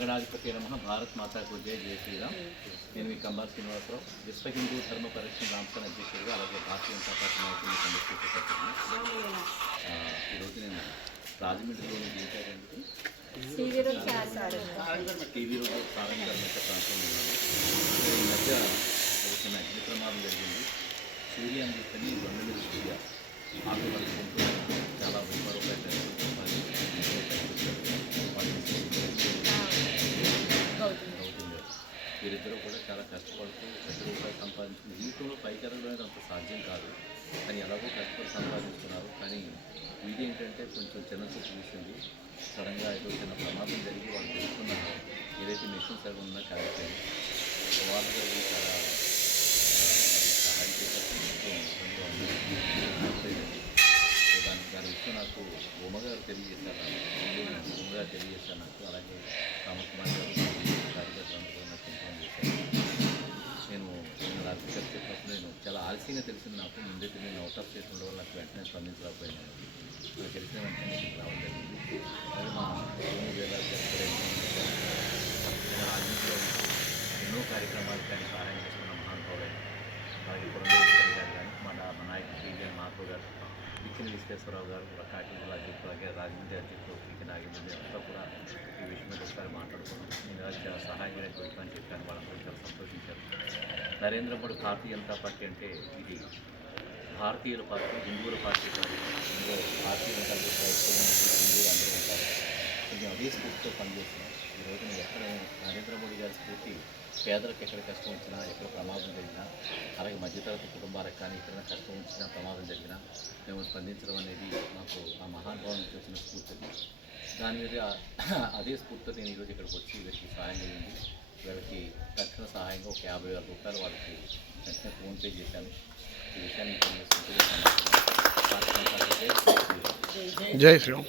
గణాధిపతి నమః. భారత్ మాతాకు జై. జై శ్రీరామ్. నేను మీ కంబార్ శ్రీనివాసరావు, విశ్వ హిందూ ధర్మ పరిరక్షణ రామసేన అధ్యక్షుడిగా, అలాగే భారతీయ జనతా పార్టీ నాయకుడిని సందర్శించేటప్పుడు ఈరోజు నేను రాజమండ్రిలోని జీవితానికి టీవీ రోడ్ సారంగ ప్రాంతంలో ఉన్నాను. ఈ మధ్య ఒక చిన్న అగ్ని ప్రమాదం జరిగింది. సూర్య అని చెప్పని 2 సూర్య ఆకు పడుకుంటూ చాలా రూపాయలు వీరిద్దరూ కూడా చాలా కష్టపడుతూ రూపాయలు సంపాదించుకుని జీవితంలో పైకి ఎదగడం అంత సాధ్యం కాదు, కానీ ఎలాగో కష్టపడి సంపాదించుకున్నారు. కానీ ఇది ఏంటంటే కొంచెం చిన్న చూపు విషయంది. సడన్గా ఏదో చిన్న ప్రమాదం జరిగి వాళ్ళు తెలుసుకున్నారు. ఏదైతే మెషిన్స్ అవి ఉన్నా కలిగిపోయింది. వాళ్ళు జరిగి చాలా సహాయం చేసేటప్పుడు దాని విషయం నాకు ఉమ్మగారు తెలియజేశారు. ఉమ్మగారు తెలియజేశారు నాకు. అలాగే రామకుమార్ గారు కార్యకర్తలు నాకు ఇన్ఫార్మ్ చేశారు. నేను రాత్రి చెప్పినప్పుడు నేను చాలా ఆలస్యంగా తెలిసింది. నాకు ముందే నేను అవుట్ ఆఫ్ స్టేట్ ఉండడం వల్ల నాకు వెంటనే స్పందించలేకపోయాను. నాకు తెలిసిన వెంటనే నేను రావడం జరిగింది. అది మా రాజకీయంలో ఎన్నో కార్యక్రమాలు కానీ సహాయం చేస్తున్న మహానుభావులైన అలాగే పురంధేశ్వరి గారు కానీ మా నాయకుడు టీవీఎన్ మాధవ్ గారు, పిచ్చిని విశ్వేశ్వరరావు గారు, కాకినాడ జిల్లా అధ్యక్షుడు, అలాగే రాజమండ్రి అధ్యక్షుడు పీకే నాగేంద్ర అంతా కూడా ఈ విషయం మీద ఒకసారి మాట్లాడుకున్నాం. నేను చాలా సహాయంగా అని చెప్పాను. వాళ్ళందరూ చాలా సంతోషించారు. నరేంద్ర మోడీ భారతీయ జనతా పార్టీ అంటే ఇది భారతీయుల పార్టీ, హిందువుల పార్టీ కాదు. ఇందులో భారతీయులు ఉంటారు, క్రైస్తవులు, హిందువులు అందరూ ఉంటారు. కొంచెం అదే స్ఫూర్తితో పనిచేస్తున్నాం. ఈరోజు నేను ఎక్కడ నరేంద్ర మోడీ గారి స్ఫూర్తి పేదలకు ఎక్కడ కష్టం వచ్చినా, ఎక్కడ ప్రమాదం జరిగినా, అలాగే మధ్యతరగతి కుటుంబాలకు కానీ ఎక్కడైనా కష్టం వచ్చినా, ప్రమాదం జరిగినా మేము స్పందించడం అనేది మాకు ఆ మహానుభావానికి వచ్చిన స్ఫూర్తి. దాని మీద అదే స్ఫూర్తితో నేను ఈరోజు ఇక్కడికి వచ్చి వీరికి సహాయం జరిగింది. వీళ్ళకి తక్షణ సహాయంగా ఒక 50,000 రూపాయలు వాళ్ళకి వెంటనే ఫోన్పే చేశాను. ఈ విషయాన్ని జై శ్రీరామ్.